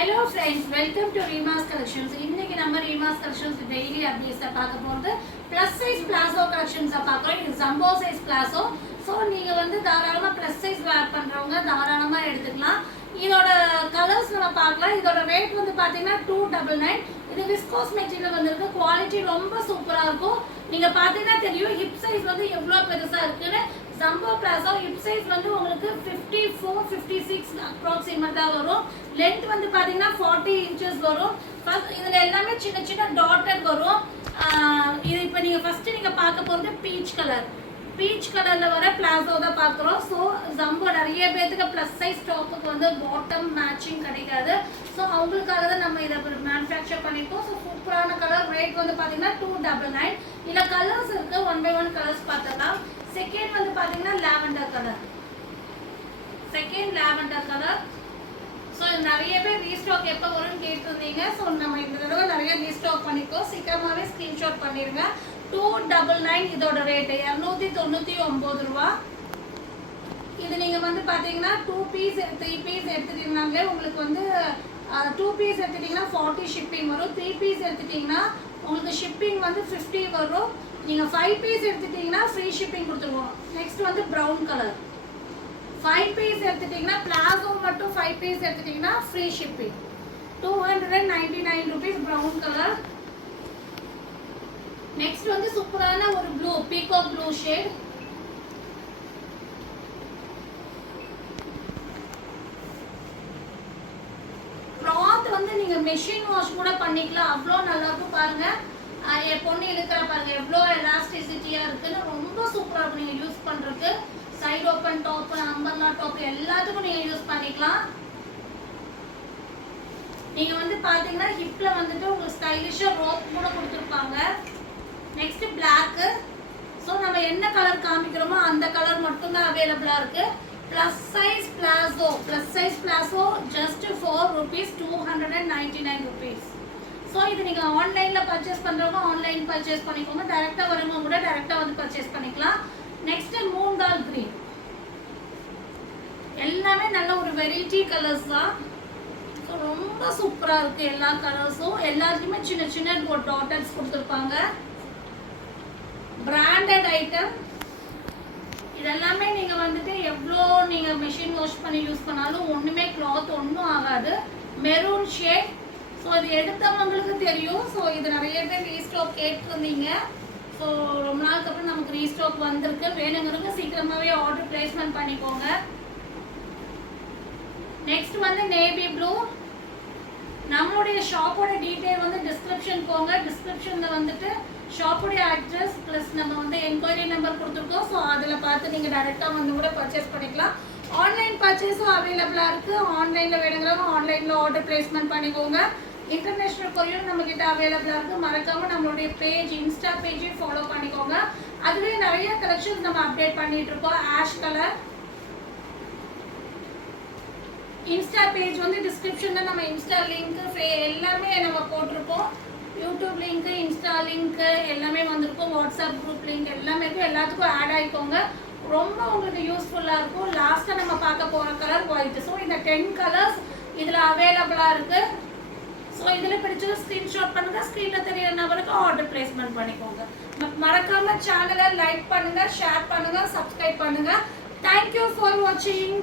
Hello friends, welcome to Reema's Collections. இன்னைக்கு நம்ம Reema's Collections daily updates பார்க்க போறது plus size plazo collections பார்க்கறோம். இது jumbo size plazo. So நீங்க வந்து தாராளமா plus size wear பண்றவங்க தாராளமா எடுத்துக்கலாம். இதோட கலர்ஸ் நம்ம பார்க்கலாம். இதோட ரேட் வந்து பாத்தீங்கன்னா 299. இது விஸ்கோஸ் மெட்டீரியல் வந்திருக்கு. குவாலிட்டி ரொம்ப சூப்பரா இருக்கும். நீங்க பாத்தீங்கன்னா தெரியும் ஹிப் சைஸ் வந்து எவ்வளவு பெருசா இருக்குன்னு. ஜம்போ பிளாசோ ஹிப் சைஸ் வந்து உங்களுக்கு 54 56 அப்ராக்சிமேட்டா வரும். லெந்த் வந்து பாத்தீங்கன்னா 40 inches வரும். இதுல எல்லாமே சின்ன சின்ன டாட்டட் வரும். இது இப்போ நீங்க ஃபர்ஸ்ட் நீங்க பார்க்க போறது பீச் கலர்ல வர பிளாசோ தான் பார்க்குறோம். ஸோ ஜம்போ நிறைய பேருக்கு ப்ளஸ் சைஸ் டாப்புக்கு வந்து பாட்டம் மேட்சிங் கிடைக்காது. ஸோ அவங்களுக்காக தான் நம்ம இதை மேனுஃபேக்சர் பண்ணியிருக்கோம். ஸோ சூப்பரான கலர். ரேட் வந்து பார்த்தீங்கன்னா 299. இதில் கலர்ஸ் இருக்கு. 1 by 1 கலர்ஸ் பார்த்துக்கலாம். செகண்ட் வந்து பார்த்தீங்கன்னா லாவெண்டர் கலர். ஸோ நிறைய பேர் ரீஸ்டாக் எப்போ வரும்னு கேட்டிருந்தீங்க. ஸோ நம்ம இந்த தடவை நிறைய ரீஸ்டாக் பண்ணியிருக்கோம். சீக்கிரமாகவே ஸ்க்ரீன்ஷாட் பண்ணிடுங்க. 299 இதோட ரேட்டு 299 ரூபா. இது நீங்கள் வந்து பார்த்தீங்கன்னா 2 பீஸ் 3 பீஸ் எடுத்துட்டீங்கன்னாலே உங்களுக்கு வந்து 2 பீஸ் எடுத்துட்டிங்கன்னா 40 ஷிப்பிங் வரும். 3 பீஸ் எடுத்துட்டிங்கன்னா உங்களுக்கு ஷிப்பிங் வந்து 50 வரும். நீங்கள் 5 பீஸ் எடுத்துட்டிங்கன்னா ஃப்ரீ ஷிப்பிங் கொடுத்துருவோம். நெக்ஸ்ட் வந்து ப்ரௌன் கலர் 5 பீஸ் எடுத்துட்டிங்கன்னா பிளாசோ மட்டும் 5 பீஸ் எடுத்துட்டிங்கன்னா free shipping 299 rupees brown colour. Next வந்து சூப்பரான ஒரு blue peacock blue shade. Cloth வந்து நீங்க மெஷின் வாஷ் கூட பண்ணிக்கலாம். அவ்வளோ நல்லா இருக்கும். பாருங்க என் பொண்ணு இருக்கிற பாருங்க எவ்வளோ எலாஸ்டிசிட்டியா இருக்குன்னு. ரொம்ப சூப்பரா இருக்கும் நீங்க யூஸ் பண்றதுக்கு. Side open top umbrella top எல்லாத்துக்கும் நீங்க யூஸ் பண்ணிக்கலாம். நீங்க வந்து பாத்தீங்கன்னா ஹிப்ல வந்துட்டு உங்களுக்கு ஸ்டைலிஷா ரோப் கூட கொடுத்துருப்பாங்க. Next black. ஸோ நம்ம என்ன கலர் காமிக்கிறோமோ அந்த கலர் மட்டும்தான் அவைலபிளா இருக்கு. Plus size palazzo just ₹4 299 rupees. So இது நீங்க ஆன்லைன்ல பர்ச்சேஸ் பண்றவங்க ஆன்லைன் பர்ச்சேஸ் பண்ணிக்கோங்க. டைரக்டா வரவங்க கூட டைரக்டா வந்து பர்ச்சேஸ் பண்ணிக்கலாம். நெக்ஸ்ட் மூங்கால் கிரீன். எல்லாமே நல்ல ஒரு வெரைட்டி கலர்ஸ் தான். ஸோ ரொம்ப சூப்பரா இருக்கு எல்லா கலர்ஸும். எல்லாத்துக்குமே சின்ன சின்ன டாட்டர்ஸ் கொடுத்துருப்பாங்க. Branded item. இதெல்லாமே நீங்க வந்துட்டு எவ்வளோ நீங்க மெஷின் வாஷ் பண்ணி யூஸ் பண்ணாலும் ஒண்ணுமே கிளாத் ஒன்றும் ஆகாது. Maroon shade. ஸோ இது எடுத்தவங்களுக்கு தெரியும். ஸோ இது நிறைய பேர் ரீஸ்டாக் கேட்டிருந்தீங்க. ஸோ ரொம்ப நாளுக்கு அப்புறம் நமக்கு ரீஸ்டாக் வந்திருக்கு. வேணுங்கிறவங்க சீக்கிரமாகவே ஆர்டர் பிளேஸ்மெண்ட் பண்ணிக்கோங்க. நெக்ஸ்ட் வந்து நேவி ப்ளூ. நம்மளுடைய ஷாப்போட டீட்டெயில் வந்து டிஸ்கிரிப்ஷன் போங்க. டிஸ்கிரிப்ஷனில் வந்துட்டு ஷாப்புடைய அட்ரஸ் ப்ளஸ் நம்ம வந்து என்கொயரி நம்பர் கொடுத்துருக்கோம். ஸோ அதில் பார்த்து நீங்கள் டைரெக்டாக வந்து கூட பர்ச்சேஸ் பண்ணிக்கலாம். ஆன்லைன் பர்ச்சேஸும் அவைலபிளாக இருக்குது. ஆன்லைனில் வேணுங்கிறவங்க ஆன்லைனில் ஆர்டர் பிளேஸ்மெண்ட் பண்ணிக்கோங்க. இன்டர்நேஷ்னல் கொரியரும் நம்மக்கிட்ட அவைலபிளாக இருக்குது. மறக்காமல் நம்மளுடைய பேஜ் இன்ஸ்டா பேஜையும் ஃபாலோ பண்ணிக்கோங்க. அதுலேயே நிறைய கலெக்ஷன்ஸ் நம்ம அப்டேட் பண்ணிட்டு இருக்கோம். ஆஷ் கலர் இன்ஸ்டா பேஜ் வந்து டிஸ்கிரிப்ஷனில் நம்ம இன்ஸ்டா லிங்க் எல்லாமே நம்ம போட்டிருப்போம். யூடியூப் லிங்க் இன்ஸ்டா லிங்க் எல்லாமே வந்திருக்கும். வாட்ஸ்அப் குரூப் லிங்க் எல்லாமே இருக்கும். எல்லாத்துக்கும் ஆட் ஆகிக்கோங்க. ரொம்ப உங்களுக்கு யூஸ்ஃபுல்லாக இருக்கும். லாஸ்ட்டாக நம்ம பார்க்க போகிற கலர் ஒயிட். ஸோ இந்த 10 கலர்ஸ் இதில் அவைலபிளாக இருக்குது. ஸோ இதில் பிடிச்சது ஸ்க்ரீன்ஷாட் பண்ணுங்கள். ஸ்க்ரீனில் தெரியிற நபருக்கு ஆர்டர் பிளேஸ்மெண்ட் பண்ணிக்கோங்க. மறக்காமல் சேனலை லைக் பண்ணுங்கள், ஷேர் பண்ணுங்கள், சப்ஸ்கிரைப் பண்ணுங்கள். தேங்க்யூ ஃபார் வாட்சிங்.